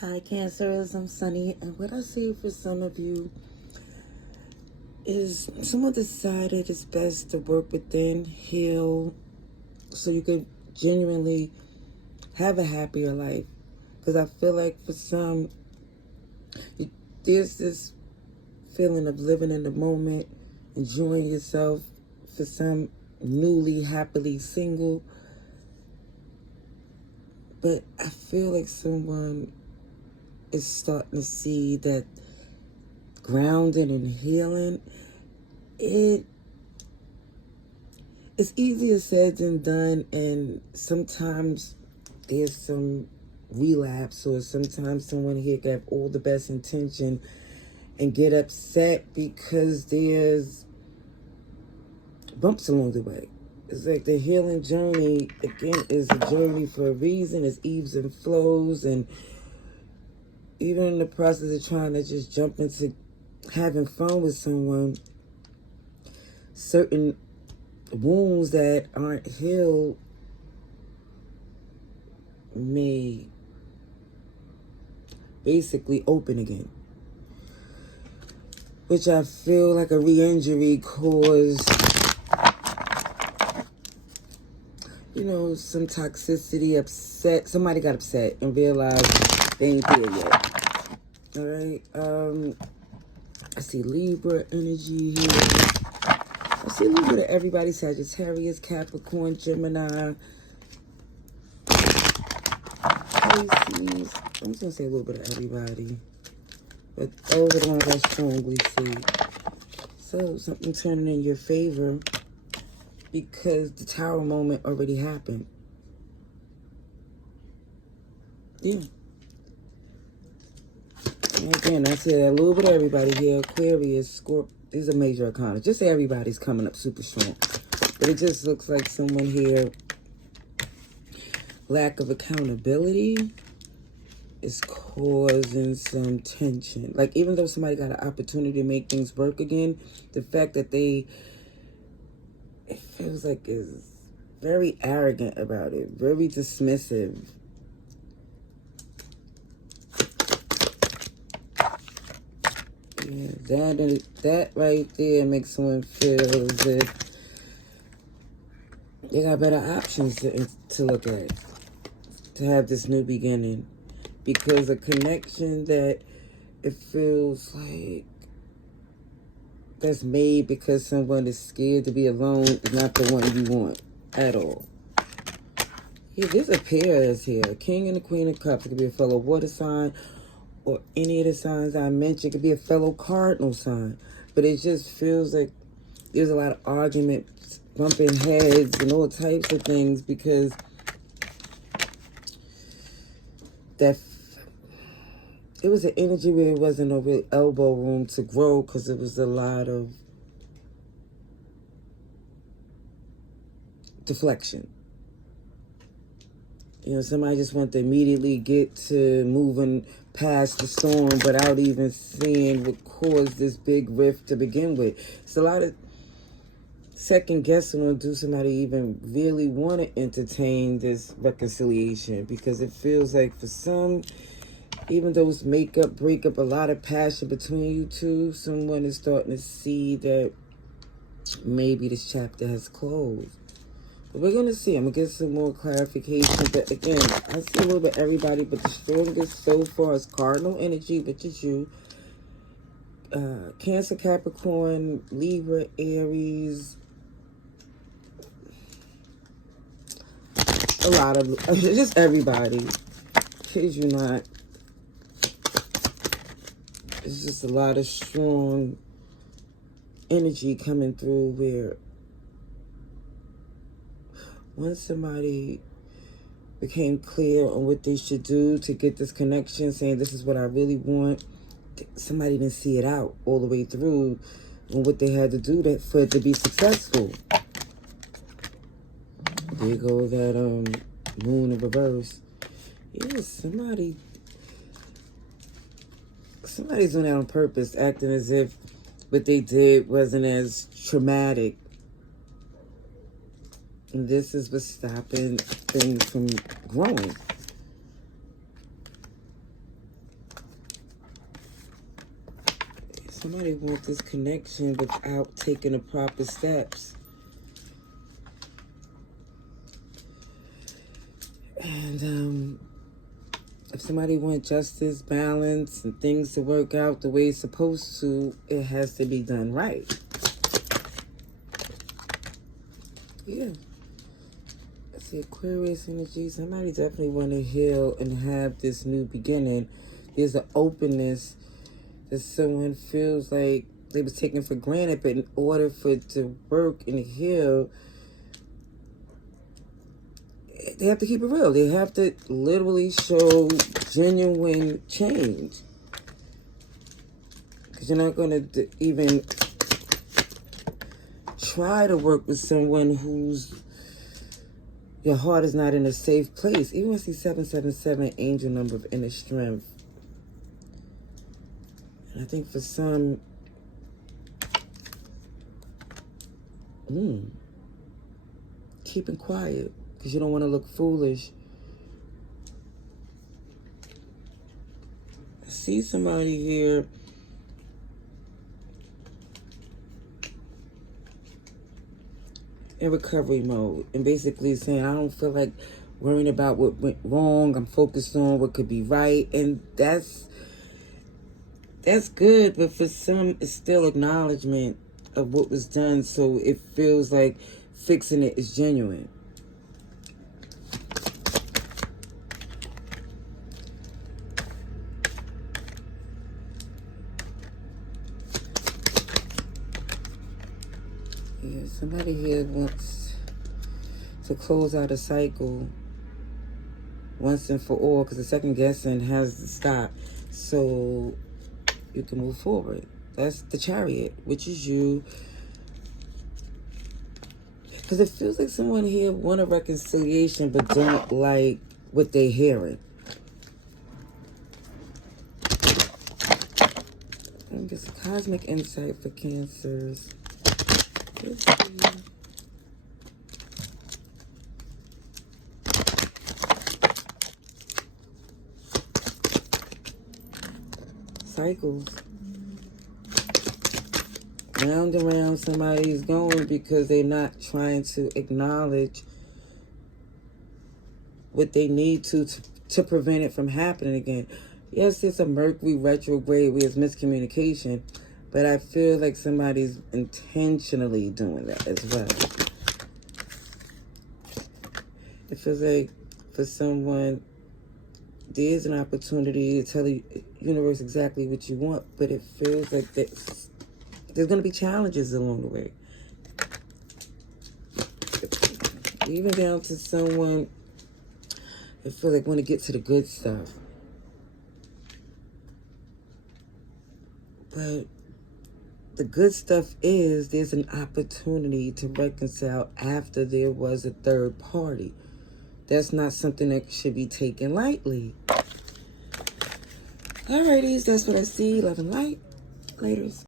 Hi, Cancers. I'm Sunny, and what I see for some of you is someone decided it's best to work within, heal, so you can genuinely have a happier life. Because I feel like for some, there's this feeling of living in the moment, enjoying yourself. For some, newly, happily single. But I feel like someone is starting to see that grounding and healing, it's easier said than done, and sometimes there's some relapse, or sometimes someone here can have all the best intention and get upset because there's bumps along the way. It's like the healing journey, again, is a journey for a reason. It's ebbs and flows, and even in the process of trying to just jump into having fun with someone, certain wounds that aren't healed may basically open again, which I feel like a re-injury caused, some toxicity, upset. Somebody got upset and realized they ain't there yet. All right. I see Libra energy here. I see a little bit of everybody: Sagittarius, Capricorn, Gemini, Pisces. I'm just gonna say a little bit of everybody, but those are the ones I strongly see. So something turning in your favor because the Tower moment already happened. Yeah. And again, I see a little bit of everybody here. Aquarius, Scorpio. These are major arcana. Just say everybody's coming up super strong. But it just looks like someone here, lack of accountability is causing some tension. Like, even though somebody got an opportunity to make things work again, the fact that it feels like is very arrogant about it, very dismissive. Yeah, that right there makes someone feel as if they got better options to look at, to have this new beginning. Because a connection that it feels like that's made because someone is scared to be alone is not the one you want at all. Yeah, there's a pair that's here. A King and a Queen of Cups. It could be a fellow water sign, or any of the signs I mentioned. It could be a fellow cardinal sign. But it just feels like there's a lot of arguments, bumping heads, and all types of things, because it was an energy where it wasn't a real elbow room to grow, because it was a lot of deflection. Somebody just wanted to immediately get to moving past the storm without even seeing what caused this big rift to begin with. It's a lot of second guessing on, do somebody even really want to entertain this reconciliation? Because it feels like for some, even though it's break up, a lot of passion between you two, someone is starting to see that maybe this chapter has closed. But we're going to see. I'm going to get some more clarification. But again, I see a little bit of everybody, but the strongest so far is cardinal energy, which is you. Cancer, Capricorn, Libra, Aries. A lot of, just everybody. Kid you not. It's just a lot of strong energy coming through, where once somebody became clear on what they should do to get this connection, saying this is what I really want, somebody didn't see it out all the way through on what they had to do for it to be successful. There go that moon in reverse. Yeah, somebody's doing that on purpose, acting as if what they did wasn't as traumatic. And this is what's stopping things from growing. somebody wants this connection without taking the proper steps. And if somebody wants justice, balance, and things to work out the way it's supposed to, it has to be done right. Yeah. I see Aquarius energy. Somebody definitely want to heal and have this new beginning. There's an openness that someone feels like they was taken for granted, but in order for it to work and heal, they have to keep it real. They have to literally show genuine change. Because you're not going to even try to work with someone whose your heart is not in a safe place. Even when I see 777, angel number of inner strength. And I think for some, keeping quiet because you don't want to look foolish. I see somebody here in recovery mode and basically saying, I don't feel like worrying about what went wrong. I'm focused on what could be right. And that's good, but for some, it's still acknowledgement of what was done, so it feels like fixing it is genuine. Yeah, somebody here wants to close out a cycle once and for all, because the second guessing has to stop so you can move forward. That's the Chariot, which is you. Because it feels like someone here want a reconciliation but don't like what they're hearing. And just cosmic insight for Cancers. Cycles. Round and round somebody's going because they're not trying to acknowledge what they need to prevent it from happening again. Yes, it's a Mercury retrograde where it's miscommunication, but I feel like somebody's intentionally doing that as well. It feels like for someone, there's an opportunity to tell the universe exactly what you want, but it feels like there's going to be challenges along the way. Even down to someone, it feels like want to get to the good stuff. But the good stuff is there's an opportunity to reconcile after there was a third party. That's not something that should be taken lightly. Alrighties, that's what I see. Love and light. Laters.